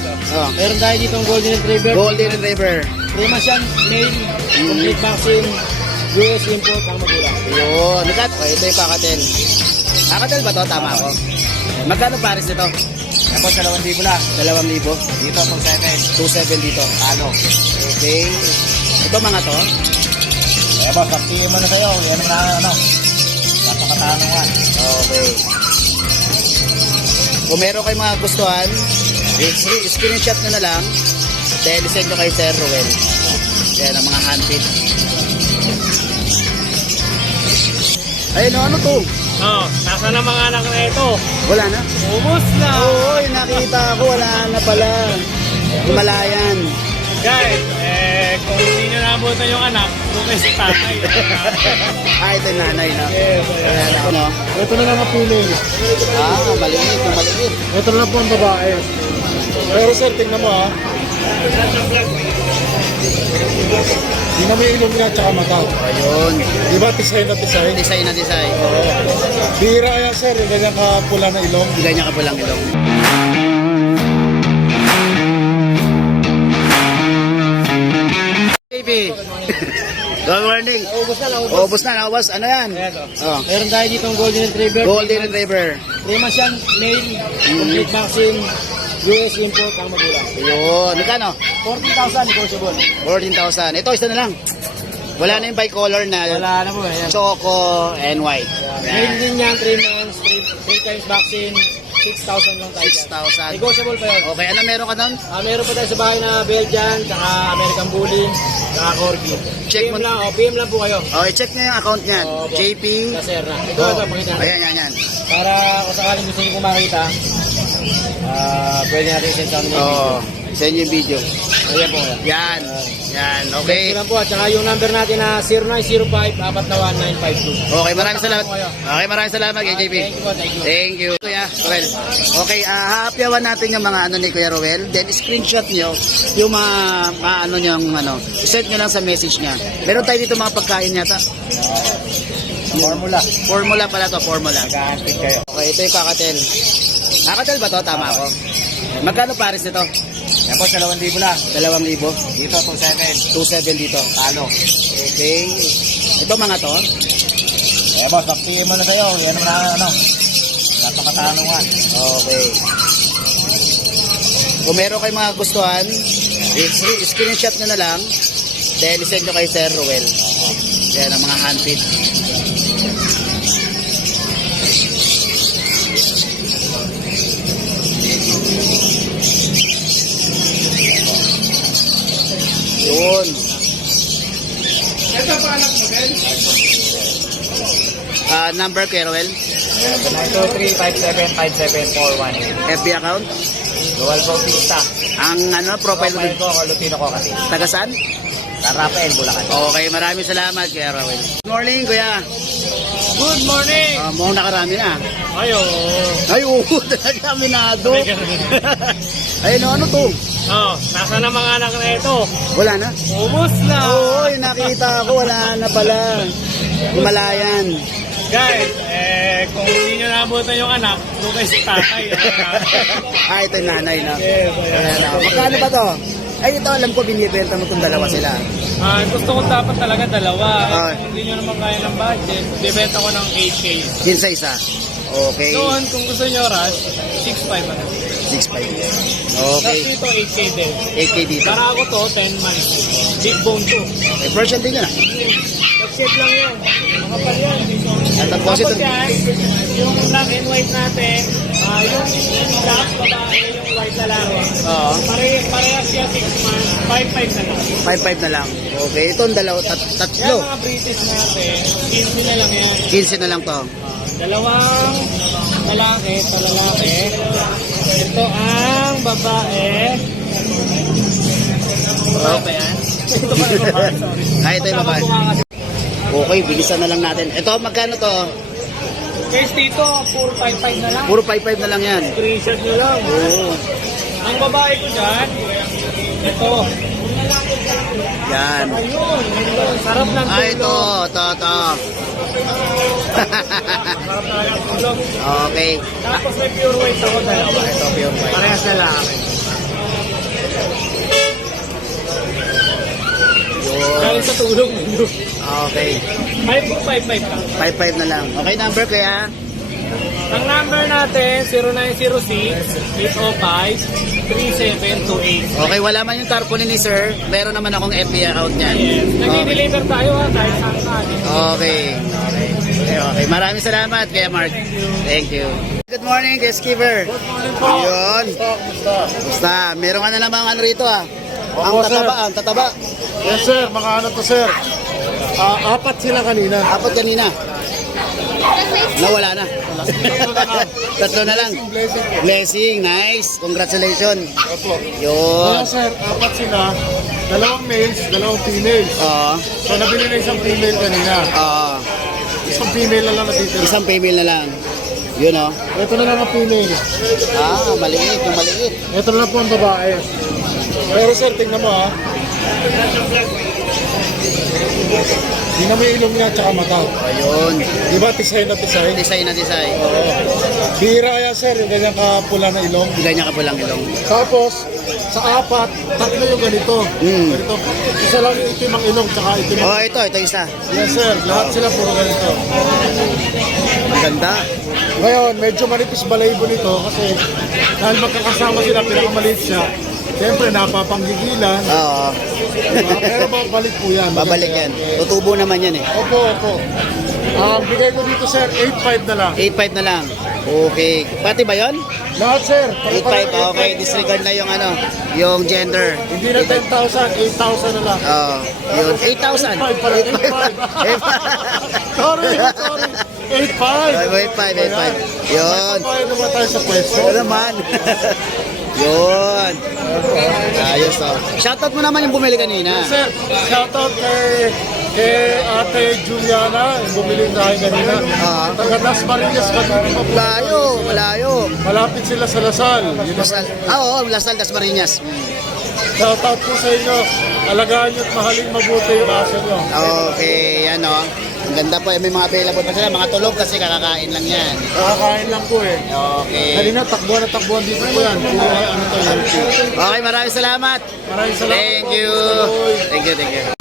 Eto. Oh. Meron tayo dito ang Golden Retriever. Golden Retriever. 3 months yan, male, complete vaccine, US import ang magulang. Yun. Nakat. Okay, ito yung kakatel. Kakatel ba to? Tama ako. Magkano pares nito? Ako, 2,000 lang. 2,000. Dito, pang 7. 2,700 dito. Ano? Okay. Ito mga to. Eh, boss, pagpili mo na sa'yo. Yan ang na, ano, napakatanungan. Okay. Kung meron kayong mga gustuhan, screenshot nyo na lang. Dahil send nyo kay Sir Ruel. Yan ang mga handpid. Ayun, ano to? Oh, nasa na mga anak na ito? Wala na? Ubus na! Oo, nakita ko, wala na pala. Himalayan. Guys, eh, kung hindi nyo nabutan yung anak, kayo sa tatay. Ah, ito yung nanay na. yes, Wala na, ano? Ito na lang ang pili. Ah, maliit, maliit. Ito na lang po ang babae. Pero sir, tingnan mo ha. Tingnan mo yung ilong niya at saka mata. Ayun. Di ba design na design? Design na design. Bira yan sir, yung ganyan ka pula na ilong. Ganyan ka pulang ilong. Baby. Good morning. Ubus na lang, Ubus na, naubos. Ano yan? Ito. Oh. Meron tayo dito ang Golden Retriever. Golden Retriever. 3 months yan, male, complete vaccine, US import ang magulang. Ayun. Magkano? 14,000 negotiable. 14,000. Ito, isa na lang. Wala na yung bicolor na Wala na po eh. Yan. choco and white. Male din yan, 3 months, 3 times vaccine, 6,000 lang tayo. dyan. 6,000. Negotiable pa yun. Okay, ano meron ka doon? Ah, meron pa tayo sa bahay na Belgian, saka American Bully, saka Corgi. Check PM mo- lang, oh, PM lang po kayo. Oh, i-check nyo yung account niyan. Oh, po. JP. Sa sir na. Ito, ito, pakita natin. Ayan, yan, yan. Para kung sakaling gusto niyo kumakita, ah, pwede natin send sa amin yung Oh, send yung video. video. Ayan po. Ayan. Yan. Yan, Okay. lang po. At saka yung number natin na 0905-41952. Okay, maraming salamat. Okay, maraming salamat kay JP. Thank you po, thank you. Thank you, Kuya Roel. Okay, ah haapyawan natin yung mga ano ni Kuya Roel. Then, screenshot nyo yung mga, mga ano nyo, ano, send nyo lang sa message niya. Meron tayo dito mga pagkain yata. Formula. Formula pala to, formula. Nag-aantid kayo. Okay, ito yung kakatel. Kakatel ba to? Tama ako. Magkano pares nito? Yan po, 2,000 lang. 2,000. Dito, 27. 2,700 dito. Talo. Okay. Ito mga to. Eh, boss, pagpili mo na sa'yo. Yan ang na, ano, napakatanungan. Okay. Kung meron kayong mga gustuhan, screenshot nyo na lang. Dahil send nyo kay Sir Ruel. Yan ang mga handpid. Number kay Ruel. 923-5757-418. FB account. Dual Bautista. Ang ano, profile mo. Profile ko, Kalutino ko kasi. Taga saan? Sa Rafael, Bulacan. Okay, maraming salamat Kuya Ruel. Good morning, Kuya. Good morning! Uh, mukhang nakarami na. Ayo. Ay, oo, talaga, minado. Ayun, ano to? Oh, nasa na mga anak na ito? Wala na? Ubus na! Oo, nakita ko, wala na pala. Himalayan. Guys, eh, kung hindi nyo nabutan yung anak, doon kayo sa tatay. ah, ito yung nanay na. yes, Ayan. Magkano ba to? Ay, ito alam ko, binibenta mo itong dalawa sila. Ah, gusto ko dapat talaga dalawa. Eh, Ah. Kung hindi nyo naman kaya ng budget, bibenta ko ng 8K. Yun sa isa. Okay. Noon, kung gusto nyo rush, 6.5 na. 6.5. Tapos Okay. dito, 8K din. 8K dito. Para ako to, 10 months. Big bone to. Okay, Persian din yun ah. Nag-set lang yan. Makapal yan. At tapos ito. Tapos yan, yung black and white natin, ah yung black babae, yung white lalaki. Oo. Pare, parehas siya 6 months, 5-5 na lang. 5.5 na lang. Okay, ito ang dalawa, tat Yan tatlo. mga British natin, 15 na lang yan. 15 na lang to. Ah, dalawang lalaki, ito lalaki. Ito ang babae. Babae ba yan? Ito babae, sorry. Ay, ito yung babae. Okay, bilisan na lang natin. Ito, magkano to? Guys, dito, puro 5-5 na lang. Puro 5.5 na lang yan. Screenshot nyo lang. Oo. Ang babae ko dyan, ito. Yan. Ayun. Sarap ng Ah, ito. Ito, ito. okay. Tapos may pure white ako dalawa. Ito pure white. Parehas na lang akin. Galing sa tulong ninyo. Okay. 5-5 lang. 5-5 na lang. Okay number kaya? Ang number natin, 0906-805-3728. Okay, wala man yung tarpaulin ni sir. Meron naman akong FB account niyan. Yes. Okay. Nag-deliver tayo ha, kahit saan saan. Okay. Okay. Okay, okay. Maraming salamat kaya Mark. Thank you. Good morning, guest giver. Good morning po. Ayun. Kumusta? Basta, meron ka na namang ano rito ah. Ang Opo, sir. tataba, ang tataba. Yes sir, mga ano to sir. Ah, apat sila kanina. Apat kanina. Nawala na. Tatlo na lang. Blessing nice. Congratulations. Opo. Yun. Sir, apat sila. Dalawang males, dalawang females. Oo. So nabili na isang female kanina. Oo. Isang female na lang natitira. Isang female na lang. Yun oh. Ito na lang ang female. Ah, maliit. Yung maliit. Ito na lang po ang babae. Pero sir, tingnan mo ha. Tingnan mo yung ilong niya at saka mata. Ayun. Di ba tisay na tisay? Design na design. Oo. Bira kaya sir, yung ganyan kapula na ilong. Ganyan ka pulang ilong. Tapos, sa apat, tatlo yung ganito. Hmm. Ganito. Isa lang yung itim ang ilong, tsaka itim ang... Oh, ito. Ito isa. Yes sir, lahat sila puro ganito. Ang ganda. Ngayon, medyo manipis balayibo nito kasi dahil magkakasama sila, pinakamaliit siya. Siyempre, napapanggigilan. Oo. Diba? Pero babalik po yan. Babalik yan. Tutubo naman yan eh. Opo, opo. Ang bigay ko dito sir, 8.5 na lang. 8.5 na lang. Okay. Pati ba yon? Lahat sir. 8.5. Okay. Disregard na yung ano, yung gender. Hindi na 10,000, 8,000 na lang. Oo. yun. 8,000. 8.5 pala, 8.5. sorry, sorry. 8.5. 8.5. 8.5. Yun. Paano naman tayo sa pwesto? Ito naman. Yun. Ayos oh. Shoutout mo naman yung bumili kanina. Sir, shoutout kay kay Ate Juliana, yung bumili tayo kanina. Ah. Taga Dasmariñas, Cavite pa po. Malayo, malayo. Malapit sila sa Lasal. Lasal. Ah, oo, Lasal, Das Marinas. Shoutout po sa inyo. Alagaan nyo at mahalin mabuti yung aso nyo. Okay, yan oh. Ang ganda po, may mga available pa sila. Mga tulog kasi kakakain lang yan. Nakakain lang po eh. Okay. Kanina, takbuhan na takbuhan dito po yan. Puro ano to. Okay, maraming salamat. Maraming salamat Thank po. you. Thank you, thank you.